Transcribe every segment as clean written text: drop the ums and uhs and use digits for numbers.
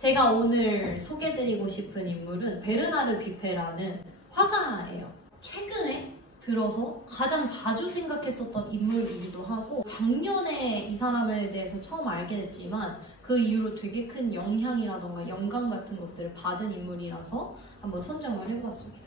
제가 오늘 소개해드리고 싶은 인물은 베르나르 뷔페라는 화가예요. 최근에 들어서 가장 자주 생각했었던 인물이기도 하고 작년에 이 사람에 대해서 처음 알게 됐지만 그 이후로 되게 큰 영향이라던가 영감 같은 것들을 받은 인물이라서 한번 선정을 해보았습니다.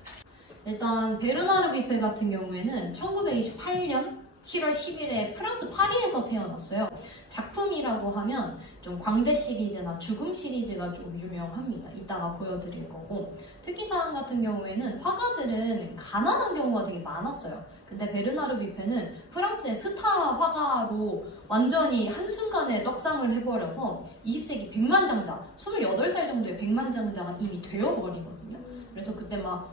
일단 베르나르 뷔페 같은 경우에는 1928년 7월 10일에 프랑스 파리에서 태어났어요. 작품이라고 하면 좀 광대 시리즈나 죽음 시리즈가 좀 유명합니다. 이따가 보여드릴 거고, 특이사항 같은 경우에는 화가들은 가난한 경우가 되게 많았어요. 근데 베르나르 뷔페는 프랑스의 스타 화가로 완전히 한순간에 떡상을 해버려서 20세기 백만장자, 28살 정도의 백만장자가 이미 되어버리거든요. 그래서 그때 막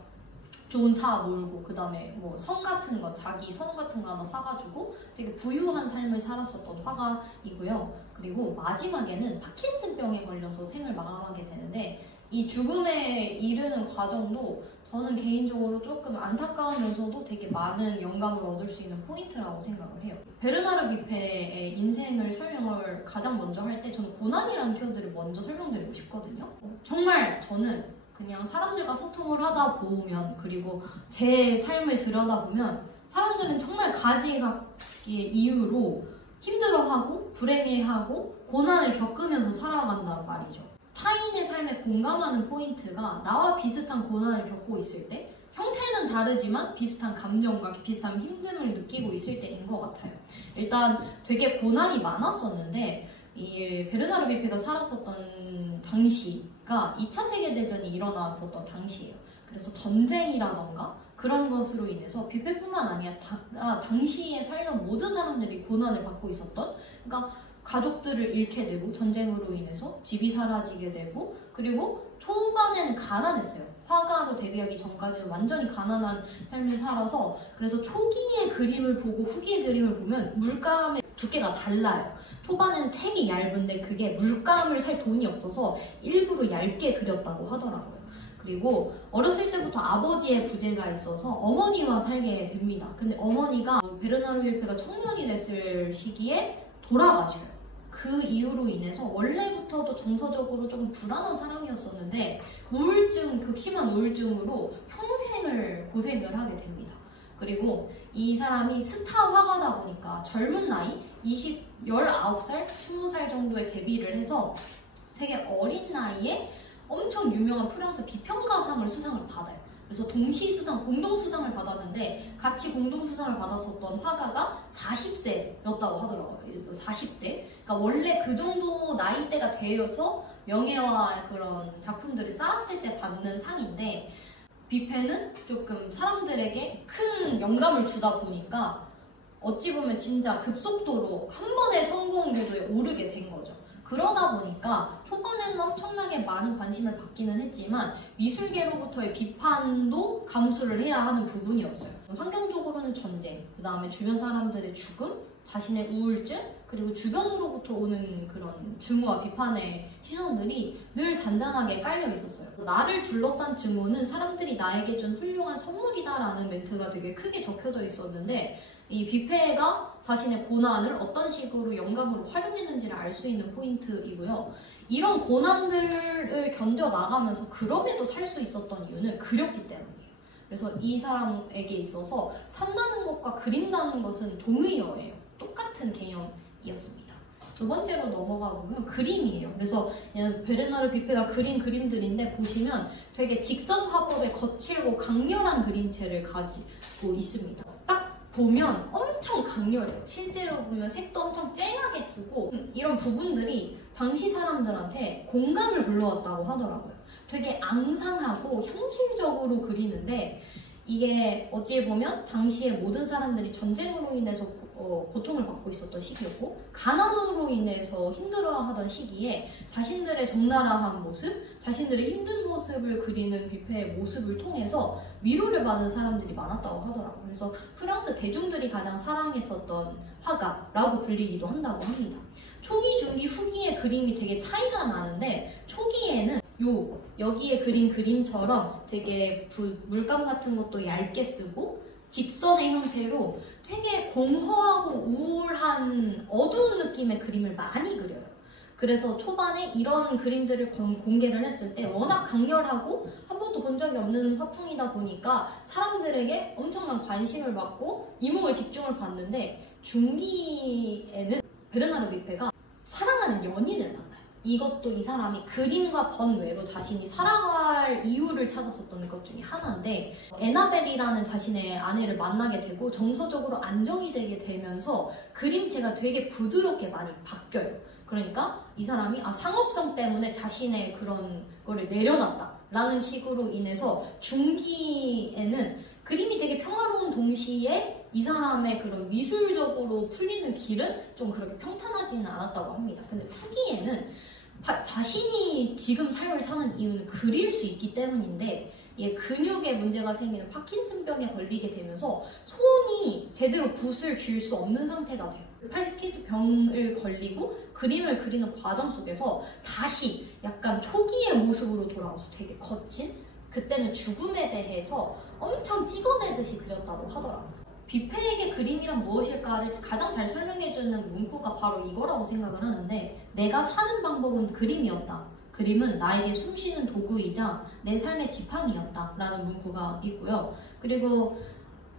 좋은 차 몰고 그 다음에 뭐 성 같은 거, 자기 성 같은 거 하나 사가지고 되게 부유한 삶을 살았었던 화가이고요. 그리고 마지막에는 파킨슨병에 걸려서 생을 마감하게 되는데 이 죽음에 이르는 과정도 저는 개인적으로 조금 안타까우면서도 되게 많은 영감을 얻을 수 있는 포인트라고 생각을 해요. 베르나르 뷔페의 인생을 설명을 가장 먼저 할 때 저는 고난이라는 키워드를 먼저 설명드리고 싶거든요. 정말 저는 그냥 사람들과 소통을 하다 보면, 그리고 제 삶을 들여다보면 사람들은 정말 가지각기의 이유로 힘들어하고 불행해하고 고난을 겪으면서 살아간다는 말이죠. 타인의 삶에 공감하는 포인트가 나와 비슷한 고난을 겪고 있을 때 형태는 다르지만 비슷한 감정과 비슷한 힘듦을 느끼고 있을 때인 것 같아요. 일단 되게 고난이 많았었는데 이 베르나르 뷔페가 살았었던 당시가 2차 세계대전이 일어났었던 당시예요. 그래서 전쟁이라던가 그런 것으로 인해서 뷔페뿐만 아니라 당시에 살던 모든 사람들이 고난을 받고 있었던, 그러니까 가족들을 잃게 되고 전쟁으로 인해서 집이 사라지게 되고, 그리고 초반에는 가난했어요. 화가로 데뷔하기 전까지는 완전히 가난한 삶을 살아서, 그래서 초기의 그림을 보고 후기의 그림을 보면 물감의 두께가 달라요. 초반에는 되게 얇은데 그게 물감을 살 돈이 없어서 일부러 얇게 그렸다고 하더라고요. 그리고 어렸을 때부터 아버지의 부재가 있어서 어머니와 살게 됩니다. 근데 어머니가 베르나르 뷔페가 청년이 됐을 시기에 돌아가셔요. 그 이유로 인해서 원래부터도 정서적으로 조금 불안한 사람이었었는데 우울증, 극심한 우울증으로 평생을 고생을 하게 됩니다. 그리고 이 사람이 스타 화가다 보니까 젊은 나이 19살, 20살 정도에 데뷔를 해서 되게 어린 나이에 엄청 유명한 프랑스 비평가상을 수상을 받아요. 그래서 동시수상, 공동수상을 받았는데 같이 공동수상을 받았었던 화가가 40세였다고 하더라고요. 40대. 그러니까 원래 그 정도 나이대가 되어서 명예와 그런 작품들을 쌓았을 때 받는 상인데 뷔페는 조금 사람들에게 큰 영감을 주다 보니까 어찌 보면 진짜 급속도로 한 번의 성공 궤도에 오르게 된 거죠. 그러다 보니까 초반에는 엄청나게 많은 관심을 받기는 했지만 미술계로부터의 비판도 감수를 해야 하는 부분이었어요. 환경적으로는 전쟁, 그 다음에 주변 사람들의 죽음, 자신의 우울증, 그리고 주변으로부터 오는 그런 증오와 비판의 시선들이 늘 잔잔하게 깔려 있었어요. 나를 둘러싼 증오는 사람들이 나에게 준 훌륭한 선물이다라는 멘트가 되게 크게 적혀져 있었는데 이 뷔페가 자신의 고난을 어떤 식으로 영감으로 활용했는지를 알 수 있는 포인트이고요. 이런 고난들을 견뎌나가면서 그럼에도 살 수 있었던 이유는 그렸기 때문이에요. 그래서 이 사람에게 있어서 산다는 것과 그린다는 것은 동의어예요. 똑같은 개념이었습니다. 두 번째로 넘어가 보면 그림이에요. 그래서 베르나르 뷔페가 그린 그림들인데 보시면 되게 직선 화법의 거칠고 강렬한 그림체를 가지고 있습니다. 딱 보면 엄청 강렬해요. 실제로 보면 색도 엄청 쨍하게 쓰고 이런 부분들이 당시 사람들한테 공감을 불러왔다고 하더라고요. 되게 앙상하고 형식적으로 그리는데 이게 어찌 보면 당시에 모든 사람들이 전쟁으로 인해서 고통을 받고 있었던 시기였고 가난으로 인해서 힘들어하던 시기에 자신들의 적나라한 모습, 자신들의 힘든 모습을 그리는 뷔페의 모습을 통해서 위로를 받은 사람들이 많았다고 하더라고요. 그래서 프랑스 대중들이 가장 사랑했었던 화가라고 불리기도 한다고 합니다. 초기, 중기, 후기의 그림이 되게 차이가 나는데 초기에는 여기에 그린 그림처럼 되게 물감 같은 것도 얇게 쓰고 직선의 형태로 되게 공허하고 우울한 어두운 느낌의 그림을 많이 그려요. 그래서 초반에 이런 그림들을 공개를 했을 때 워낙 강렬하고 한 번도 본 적이 없는 화풍이다 보니까 사람들에게 엄청난 관심을 받고 이목을 집중을 받는데, 중기에는 베르나르 비페가 사랑하는 연인을 만나요. 이것도 이 사람이 그림과 번외로 자신이 살아갈 이유를 찾았었던 것 중에 하나인데, 에나벨이라는 자신의 아내를 만나게 되고 정서적으로 안정이 되게 되면서 그림체가 되게 부드럽게 많이 바뀌어요. 그러니까 이 사람이 상업성 때문에 자신의 그런 거를 내려놨다 라는 식으로 인해서 중기에는 그림이 되게 평화로운 동시에 이 사람의 그런 미술적으로 풀리는 길은 좀 그렇게 평탄하지는 않았다고 합니다. 근데 후기에는 자신이 지금 삶을 사는 이유는 그릴 수 있기 때문인데, 근육에 문제가 생기는 파킨슨병에 걸리게 되면서 손이 제대로 붓을 쥘 수 없는 상태가 돼요. 파킨슨병을 걸리고 그림을 그리는 과정 속에서 다시 약간 초기의 모습으로 돌아와서 되게 거친, 그때는 죽음에 대해서 엄청 찍어내듯이 그렸다고 하더라고요. 비페에게 그림이란 무엇일까를 가장 잘 설명해주는 문구가 바로 이거라고 생각을 하는데, 내가 사는 방법은 그림이었다. 그림은 나에게 숨쉬는 도구이자 내 삶의 지팡이였다 라는 문구가 있고요. 그리고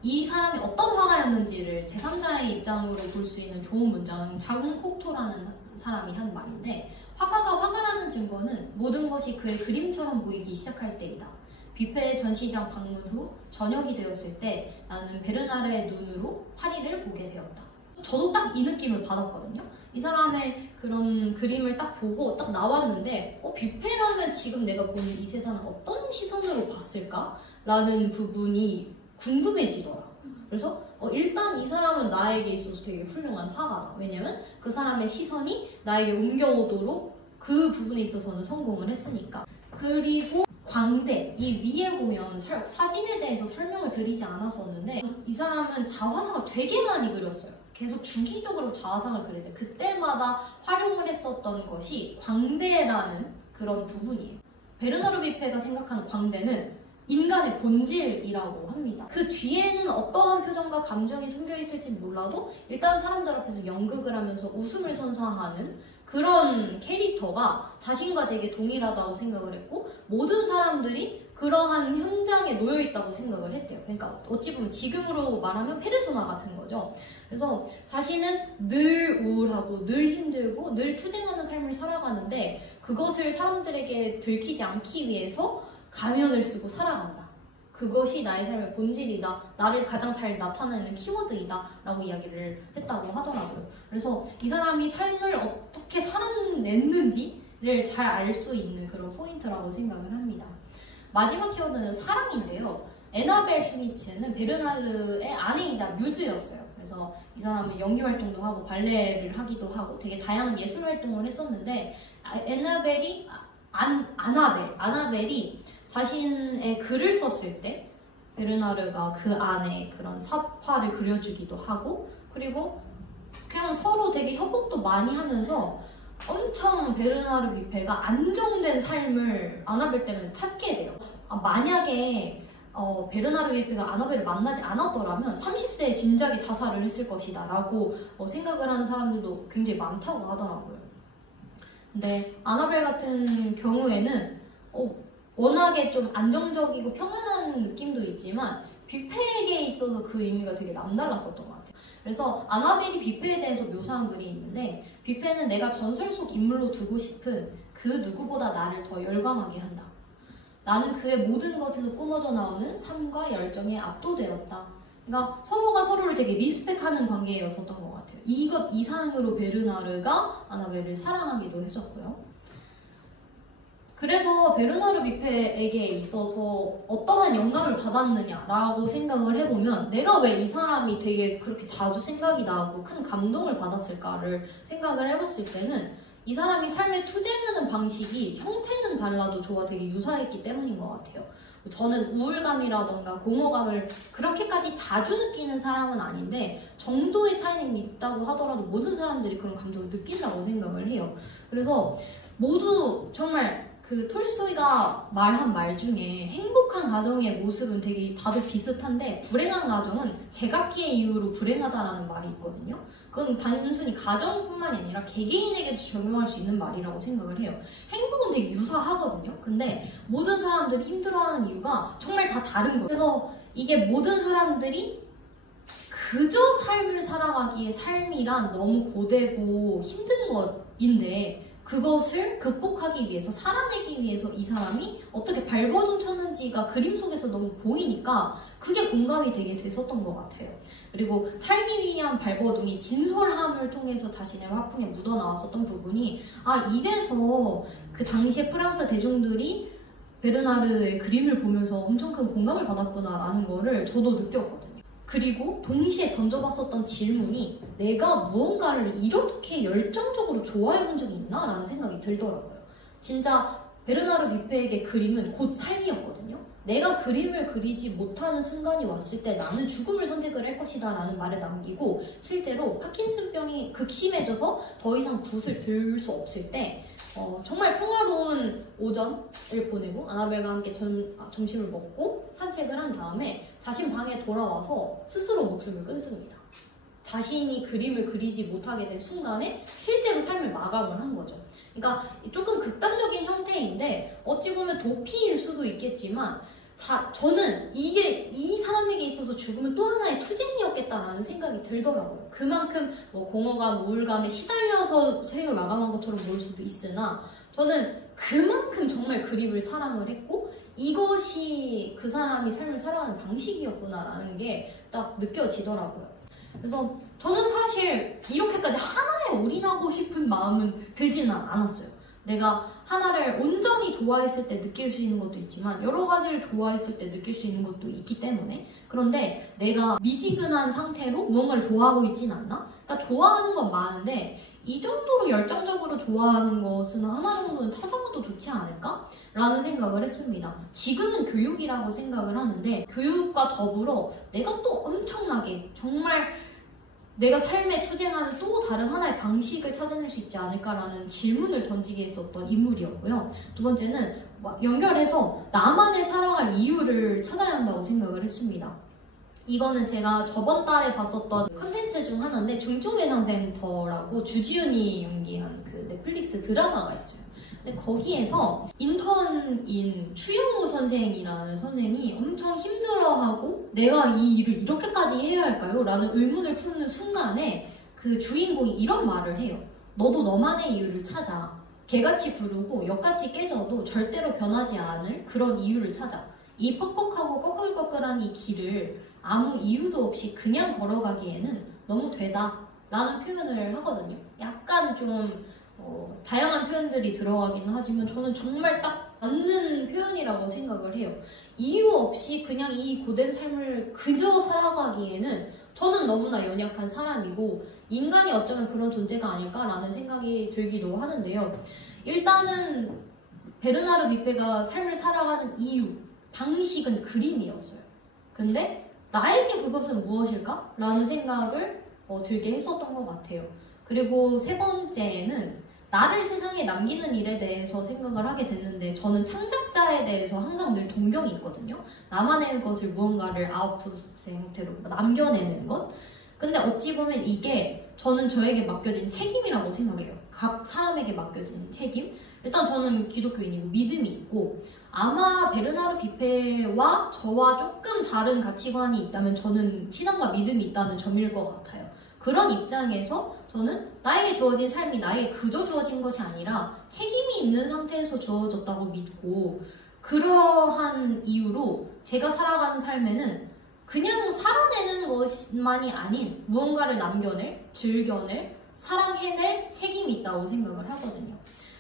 이 사람이 어떤 화가였는지를 제3자의 입장으로 볼 수 있는 좋은 문장은 자궁 콕토라는 사람이 한 말인데, 화가가 화가라는 증거는 모든 것이 그의 그림처럼 보이기 시작할 때이다. 비페의 전시장 방문 후 저녁이 되었을 때 나는 베르나르의 눈으로 파리를 보게 되었다. 저도 딱 이 느낌을 받았거든요. 이 사람의 그런 그림을 딱 보고 딱 나왔는데 비페라면 지금 내가 보는 이 세상을 어떤 시선으로 봤을까? 라는 부분이 궁금해지더라고요. 그래서 일단 이 사람은 나에게 있어서 되게 훌륭한 화가다. 왜냐면 그 사람의 시선이 나에게 옮겨오도록 그 부분에 있어서는 성공을 했으니까. 그리고 광대, 이 위에 보면 사진에 대해서 설명을 드리지 않았었는데, 이 사람은 자화상을 되게 많이 그렸어요. 계속 주기적으로 자화상을 그릴 때 그때마다 활용을 했었던 것이 광대라는 그런 부분이에요. 베르나르 비페가 생각하는 광대는 인간의 본질이라고 합니다. 그 뒤에는 어떠한 표정과 감정이 숨겨 있을지 몰라도 일단 사람들 앞에서 연극을 하면서 웃음을 선사하는 그런 캐릭터가 자신과 되게 동일하다고 생각을 했고, 모든 사람들이 그러한 현장에 놓여 있다고 생각을 했대요. 그러니까 어찌 보면 지금으로 말하면 페르소나 같은 거죠. 그래서 자신은 늘 우울하고 늘 힘들고 늘 투쟁하는 삶을 살아가는데, 그것을 사람들에게 들키지 않기 위해서 가면을 쓰고 살아간다. 그것이 나의 삶의 본질이다. 나를 가장 잘 나타내는 키워드이다. 라고 이야기를 했다고 하더라고요. 그래서 이 사람이 삶을 어떻게 살아냈는지를 잘 알 수 있는 그런 포인트라고 생각을 합니다. 마지막 키워드는 사랑인데요. 에나벨 슈미츠는 베르나르의 아내이자 뮤즈였어요. 그래서 이 사람은 연기 활동도 하고 발레를 하기도 하고 되게 다양한 예술 활동을 했었는데, 아나벨이 자신의 글을 썼을 때 베르나르가 그 안에 그런 사파를 그려주기도 하고, 그리고 그냥 서로 되게 협업도 많이 하면서 엄청 베르나르 비페가 안정된 삶을 아나벨 때문에 찾게 돼요. 만약에 베르나르 비페가 아나벨을 만나지 않았더라면 30세에 진작에 자살을 했을 것이다 라고 생각을 하는 사람들도 굉장히 많다고 하더라고요. 근데 아나벨 같은 경우에는 워낙에 좀 안정적이고 평안한 느낌도 있지만 비페에게 있어서 그 의미가 되게 남달랐었던 것 같아요. 그래서 아나벨이 비페에 대해서 묘사한 글이 있는데, 비페는 내가 전설 속 인물로 두고 싶은 그 누구보다 나를 더 열광하게 한다. 나는 그의 모든 것에서 뿜어져 나오는 삶과 열정에 압도되었다. 그러니까 서로가 서로를 되게 리스펙하는 관계였었던 것 같아요. 이것 이상으로 베르나르가 아나벨을 사랑하기도 했었고요. 그래서 베르나르 비페에게 있어서 어떠한 영감을 받았느냐라고 생각을 해보면, 내가 왜 이 사람이 되게 그렇게 자주 생각이 나고 큰 감동을 받았을까를 생각을 해봤을 때는, 이 사람이 삶에 투쟁하는 방식이 형태는 달라도 저와 되게 유사했기 때문인 것 같아요. 저는 우울감이라던가 공허감을 그렇게까지 자주 느끼는 사람은 아닌데, 정도의 차이는 있다고 하더라도 모든 사람들이 그런 감정을 느낀다고 생각을 해요. 그래서 모두 정말 그 톨스토이가 말한 말 중에 행복한 가정의 모습은 되게 다들 비슷한데 불행한 가정은 제각기의 이유로 불행하다라는 말이 있거든요. 그건 단순히 가정뿐만이 아니라 개개인에게도 적용할 수 있는 말이라고 생각을 해요. 행복은 되게 유사하거든요. 근데 모든 사람들이 힘들어하는 이유가 정말 다 다른 거예요. 그래서 이게 모든 사람들이 그저 삶을 살아가기에 삶이란 너무 고되고 힘든 것인데 그것을 극복하기 위해서, 살아내기 위해서 이 사람이 어떻게 발버둥 쳤는지가 그림 속에서 너무 보이니까 그게 공감이 되게 됐었던 것 같아요. 그리고 살기 위한 발버둥이 진솔함을 통해서 자신의 화풍에 묻어나왔었던 부분이 이래서 그 당시에 프랑스 대중들이 베르나르의 그림을 보면서 엄청 큰 공감을 받았구나라는 거를 저도 느꼈거든요. 그리고 동시에 던져봤었던 질문이 내가 무언가를 이렇게 열정적으로 좋아해본 적이 있나? 라는 생각이 들더라고요. 진짜 베르나르 비페에게 그림은 곧 삶이었거든요. 내가 그림을 그리지 못하는 순간이 왔을 때 나는 죽음을 선택을 할 것이다 라는 말을 남기고 실제로 파킨슨병이 극심해져서 더 이상 붓을 들 수 없을 때 정말 평화로운 오전을 보내고 아나벨과 함께 점심을 먹고 산책을 한 다음에 자신 방에 돌아와서 스스로 목숨을 끊습니다. 자신이 그림을 그리지 못하게 된 순간에 실제로 삶을 마감을 한 거죠. 그러니까 조금 극단적인 형태인데 어찌 보면 도피일 수도 있겠지만 저는 이게 이 사람에게 있어서 죽음은 또 하나의 투쟁이었겠다라는 생각이 들더라고요. 그만큼 공허감, 우울감에 시달려서 생을 마감한 것처럼 보일 수도 있으나 저는 그만큼 정말 그림을 사랑을 했고 이것이 그 사람이 삶을 살아가는 방식이었구나라는 게 딱 느껴지더라고요. 그래서 저는 사실 이렇게까지 하나에 올인하고 싶은 마음은 들지는 않았어요. 내가 하나를 온전히 좋아했을 때 느낄 수 있는 것도 있지만 여러 가지를 좋아했을 때 느낄 수 있는 것도 있기 때문에 그런데 내가 미지근한 상태로 무언가를 좋아하고 있진 않나? 그러니까 좋아하는 건 많은데 이 정도로 열정적으로 좋아하는 것은 하나 정도는 찾아봐도 좋지 않을까? 라는 생각을 했습니다. 지금은 교육이라고 생각을 하는데 교육과 더불어 내가 또 엄청나게 정말 내가 삶에 투쟁하는 또 다른 하나의 방식을 찾아낼 수 있지 않을까라는 질문을 던지게 했었던 인물이었고요. 두 번째는 연결해서 나만의 살아갈 이유를 찾아야 한다고 생각을 했습니다. 이거는 제가 저번 달에 봤었던 컨텐츠 중 하나인데 중증외상센터라고 주지훈이 연기한 그 넷플릭스 드라마가 있어요. 근데 거기에서 인턴인 추영우 선생이라는 선생이 엄청 힘들어하고 내가 이 일을 이렇게까지 해야 할까요? 라는 의문을 품는 순간에 그 주인공이 이런 말을 해요. 너도 너만의 이유를 찾아. 개같이 구르고 역같이 깨져도 절대로 변하지 않을 그런 이유를 찾아. 이 뻑뻑하고 꺼끌꺼끌한 이 길을 아무 이유도 없이 그냥 걸어가기에는 너무 되다 라는 표현을 하거든요. 약간 좀 다양한 표현들이 들어가기는 하지만 저는 정말 딱 맞는 표현이라고 생각을 해요. 이유 없이 그냥 이 고된 삶을 그저 살아가기에는 저는 너무나 연약한 사람이고 인간이 어쩌면 그런 존재가 아닐까라는 생각이 들기도 하는데요. 일단은 베르나르 비페가 삶을 살아가는 이유, 방식은 그림이었어요. 근데 나에게 그것은 무엇일까? 라는 생각을 들게 했었던 것 같아요. 그리고 세 번째는 나를 세상에 남기는 일에 대해서 생각을 하게 됐는데 저는 창작자에 대해서 항상 늘 동경이 있거든요. 나만의 것을 무언가를 아웃풋의 형태로 남겨내는 것. 근데 어찌 보면 이게 저는 저에게 맡겨진 책임이라고 생각해요. 각 사람에게 맡겨진 책임. 일단 저는 기독교인이고 믿음이 있고 아마 베르나르 비페와 저와 조금 다른 가치관이 있다면 저는 신앙과 믿음이 있다는 점일 것 같아요. 그런 입장에서 저는 나에게 주어진 삶이 나에게 그저 주어진 것이 아니라 책임이 있는 상태에서 주어졌다고 믿고 그러한 이유로 제가 살아가는 삶에는 그냥 살아내는 것만이 아닌 무언가를 남겨낼, 즐겨낼, 사랑해낼 책임이 있다고 생각을 하거든요.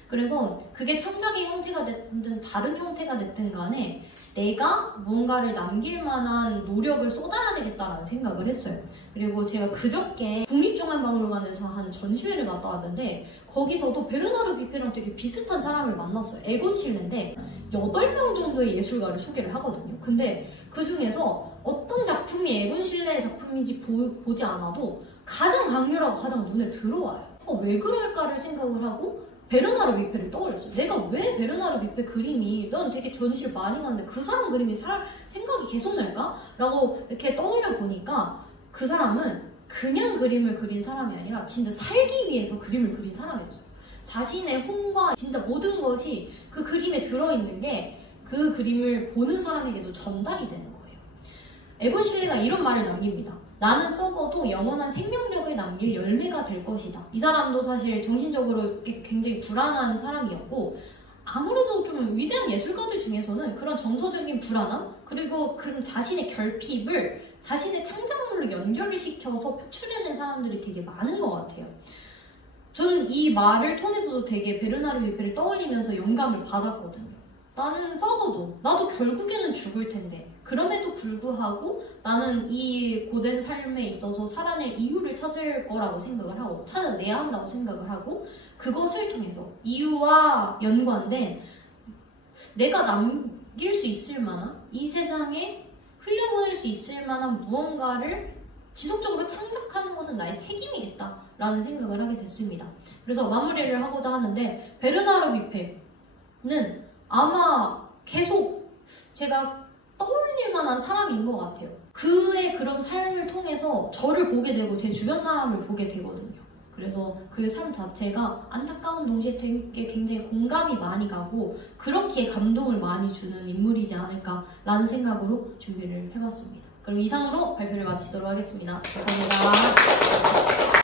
그래서 그게 창작의 형태가 됐든 다른 형태가 됐든 간에 내가 무언가를 남길 만한 노력을 쏟아야 되겠다라는 생각을 했어요. 그리고 제가 그저께 국립중앙박물관에서 하는 전시회를 갔다 왔는데 거기서도 베르나르 비페랑 되게 비슷한 사람을 만났어요. 에곤 실레인데 8명 정도의 예술가를 소개를 하거든요. 근데 그 중에서 어떤 작품이 에곤 실레의 작품인지 보지 않아도 가장 강렬하고 가장 눈에 들어와요. 왜 그럴까를 생각을 하고 베르나르 비페를 떠올렸어요. 내가 왜 베르나르 비페 그림이 넌 되게 전시를 많이 갔는데 그 사람 그림이 생각이 계속 날까? 라고 이렇게 떠올려 보니까 그 사람은 그냥 그림을 그린 사람이 아니라 진짜 살기 위해서 그림을 그린 사람이었어요. 자신의 혼과 진짜 모든 것이 그 그림에 들어있는 게 그 그림을 보는 사람에게도 전달이 되는 거예요. 에곤 실레가 이런 말을 남깁니다. 나는 썩어도 영원한 생명력을 남길 열매가 될 것이다. 이 사람도 사실 정신적으로 굉장히 불안한 사람이었고 아무래도 좀 위대한 예술가들 중에서는 그런 정서적인 불안함 그리고 그런 자신의 결핍을 자신의 창작물로 연결을 시켜서 표출해낸 사람들이 되게 많은 것 같아요. 저는 이 말을 통해서도 되게 베르나르 비페를 떠올리면서 영감을 받았거든요. 나는 썩어도 나도 결국에는 죽을 텐데 그럼에도 불구하고 나는 이 고된 삶에 있어서 살아낼 이유를 찾을 거라고 생각을 하고 찾아내야 한다고 생각을 하고 그것을 통해서 이유와 연관된 내가 남길 수 있을 만한 이 세상에 흘려보낼 수 있을 만한 무언가를 지속적으로 창작하는 것은 나의 책임이겠다라는 생각을 하게 됐습니다. 그래서 마무리를 하고자 하는데 베르나르 비페는 아마 계속 제가 떠올릴 만한 사람인 것 같아요. 그의 그런 삶을 통해서 저를 보게 되고 제 주변 사람을 보게 되거든요. 그래서 그 삶 자체가 안타까운 동시에 되게 굉장히 공감이 많이 가고 그렇게 감동을 많이 주는 인물이지 않을까라는 생각으로 준비를 해봤습니다. 그럼 이상으로 발표를 마치도록 하겠습니다. 감사합니다.